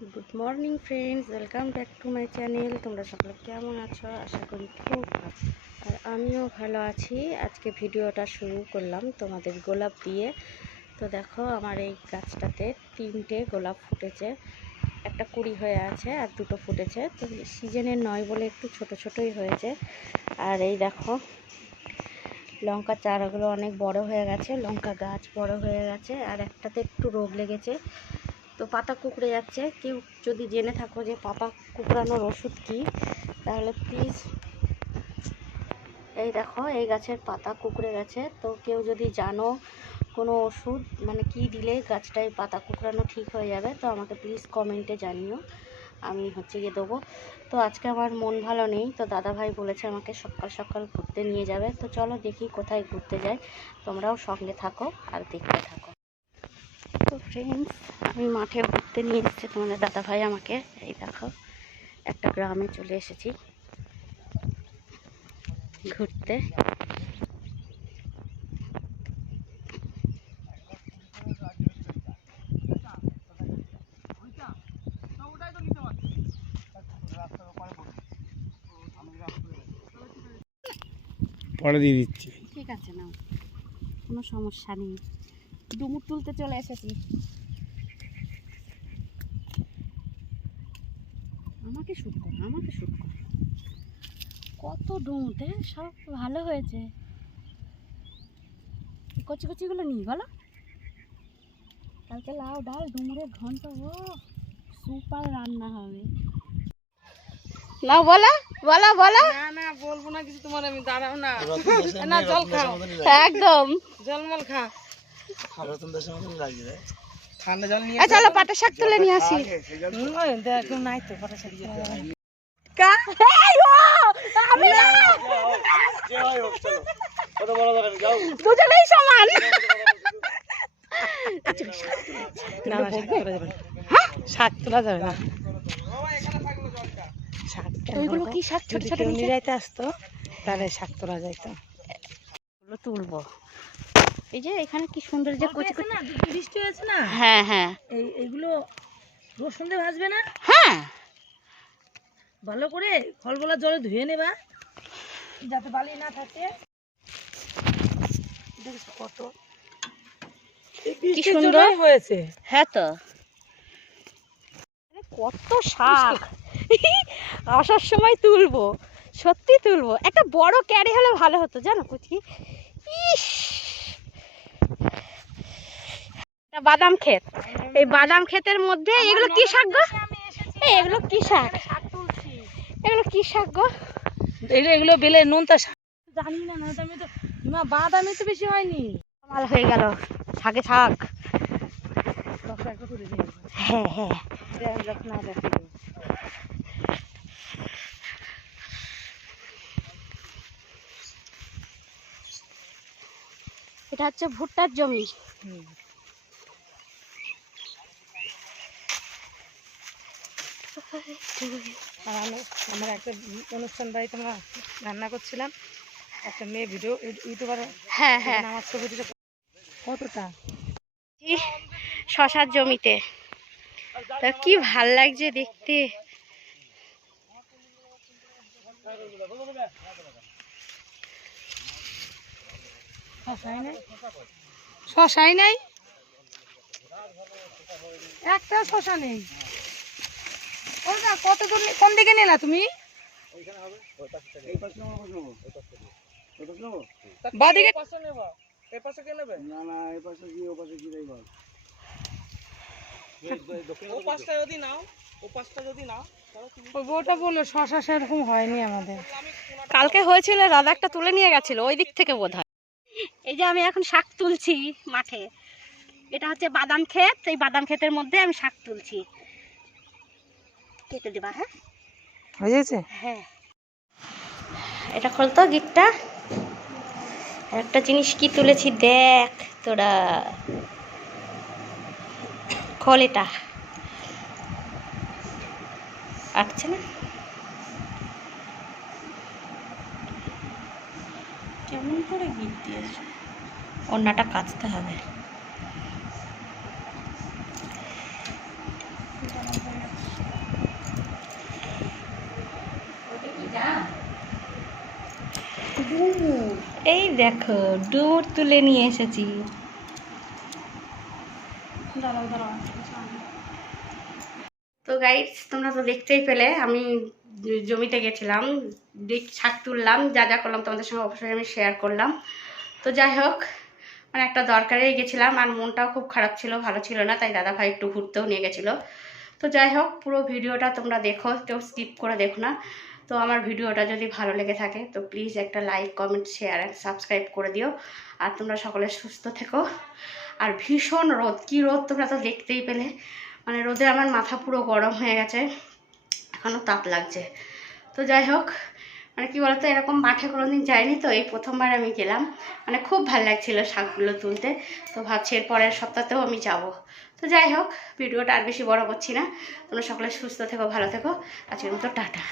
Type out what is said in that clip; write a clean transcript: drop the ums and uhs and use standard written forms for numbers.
Good morning friends, welcome back to my channel. তোমরা সকলে কেমন আছো? আশা করি খুব ভালো, আর আমিও ভালো আছি। আজকে ভিডিওটা শুরু করলাম তোমাদের গোলাপ দিয়ে। তো দেখো, আমার এই গাছটাতে 3টে গোলাপ ফুটেছে, একটা কুড়ি হয়ে আছে আর 2টো ফুটেছে। তো সিজনের নয় বলে একটু ছোট ছোটই হয়েছে। আর এই দেখো, লঙ্কা চারাগুলো অনেক বড় হয়ে গেছে, লঙ্কা গাছ বড় হয়ে গেছে। আর একটাতে একটু রোগ লেগেছে, তো পাতা কুঁকড়ে যাচ্ছে। কেউ যদি জেনে থাকো যে পাতা কুঁকড়ানোর ওষুধ কী, তাহলে প্লিজ, এই দেখো এই গাছের পাতা কুঁকড়ে গেছে, তো কেউ যদি জানো কোনো ওষুধ মানে কি দিলে গাছটায় পাতা কুঁকড়ানো ঠিক হয়ে যাবে, তো আমাকে প্লিজ কমেন্টে জানিও, আমি গিয়ে দেবো। তো আজকে আমার মন ভালো নেই, তো দাদাভাই বলেছে আমাকে সকাল সকাল ঘুরতে নিয়ে যাবে। তো চলো দেখি কোথায় ঘুরতে যাই, তোমরাও সঙ্গে থাকো আর দেখতে থাকো। তো ফ্রেন্ডস, আমি মাঠে ঘুরতে নিয়ে এসেছি তোমাদের দাদাভাই আমাকে। এই দেখো, একটা গ্রামে চলে এসেছি ঘুরতে। পরে দিয়ে দিচ্ছি। ঠিক আছে, নাও, কোনো সমস্যা নেই। ডুমুর তুলতে চলে এসেছি। আমাকে শুট কর, আমাকে শুট কর। কত ডুমুতে, সব ভালো হয়েছে। কচি কচিগুলো নিই বলো, কালকে লাউ ডাল ডুমুরের ঘন্ট, ও সুপার রান্না হবে। না বলো বলো বলো। না না বলবো না কিছু তোমার, আমি দাঁড়াও না। না জল খাও, একদম জলমল খা। ঠান্ডা জল নিয়ে চলো পাটের শাক তুলে নিয়ে আসি। দেখো নাই তো পরে দুজনেই সমান। না না শাক তোলা যাবে না। শাক ওইগুলো কি শাক? ছোট ছোট নিরাইতে আসতো, তাহলে শাক তোলা যাইতো। ওগুলো তুলবো। এই যে এখানে কি সুন্দর যে কচি কচি। বৃষ্টি হয়েছে না, হ্যাঁ হ্যাঁ এইগুলো রসুন দিয়ে ভাজবে না, হ্যাঁ, ভালো করে খলবলা জলে ধুয়ে নেবা যাতে বালি না থাকে। দেখছো কত কি সুন্দর হয়েছে। হ্যাঁ, তো কত শাক। আসার সময় তুলবো, সত্যি তুলবো। একটা বড় ক্যারি হলে ভালো হতো, জানো কুচি। ইস, বাদাম ক্ষেত, এই বাদাম ক্ষেতের মধ্যে এগুলো কি শাক গো? এগুলো কি শাক? এগুলো কি শাক গো? এগুলো বেলে নোনতা শাক, জানি না। আমি তো না, বাদামি তো বেশি হয়নি, মাল হয়ে গেল শাকে শাক। হ্যাঁ হ্যাঁ, এটা হচ্ছে ভুট্টার জমি। আমার একটা অনুষ্ঠান বাড়িতে আমরা রান্না করছিলাম, একটা মেয়ে ভিডিও ইউটিউবার, হ্যাঁ হ্যাঁ, আমার ছবি দিতে কতটা শশার জমিতে, তা কি ভাল লাগছে দেখতে। শশাই নাই, একটা শশা নেই। কত দূর, কোন দিকে নিলা তুমি? বাদিকে ওটা বললো শশা সেরকম হয়নি আমাদের। কালকে হয়েছিল, দাদা একটা তুলে নিয়ে গেছিল ওই দিক থেকে বোধহয়। এই যে আমি এখন শাক তুলছি মাঠে, এটা হচ্ছে বাদাম ক্ষেত। এই বাদাম ক্ষেতের মধ্যে আমি শাক তুলছি। কেটে দেবা? হ্যাঁ হয়ে গেছে। হ্যাঁ, এটা খুলতো গিটটা। একটা জিনিস কি তুলেছি দেখ তোরা, খোল। এটা আটছে না, কেমন করে গিট দিয়েছে। অন্যটা কাচতে হবে। এই দেখো ডুমুর তুলে নিয়ে এসেছি। তো গাইস তোমরা তো দেখতেই পেলে আমি জমিতে গেছিলাম, শাক তুললাম, যা যা করলাম তোমাদের সঙ্গে অবশ্যই আমি শেয়ার করলাম। তো যাই হোক, মানে একটা দরকারেই গেছিলাম আর মনটাও খুব খারাপ ছিল, ভালো ছিল না, তাই দাদা ভাই একটু ঘুরতেও নিয়ে গেছিলো। তো যাই হোক, পুরো ভিডিওটা তোমরা দেখো, কেউ স্কিপ করে দেখো না। তো আমার ভিডিওটা যদি ভালো লেগে থাকে তো প্লিজ একটা like, comment, share and subscribe করে দিও। আর তোমরা সকলে সুস্থ থেকো। আর ভীষণ রোদ, কী রোদ তোমরা তো দেখতেই পেলে, মানে রোদে আমার মাথা পুরো গরম হয়ে গেছে, এখনও তাপ লাগছে। তো যাই হোক, মানে কী বলতো, এরকম মাঠে কোনোদিন যাইনি, তো এই প্রথমবার আমি গেলাম, মানে খুব ভালো লাগছিলো শাকগুলো তুলতে। তো ভাবছি এর পরের সপ্তাহতেও আমি যাব। তো যাই হোক, ভিডিওটা আর বেশি বড় করছি না, তোমরা সকলে সুস্থ থেকো, ভালো থেকো, আজকের মতো টাটা।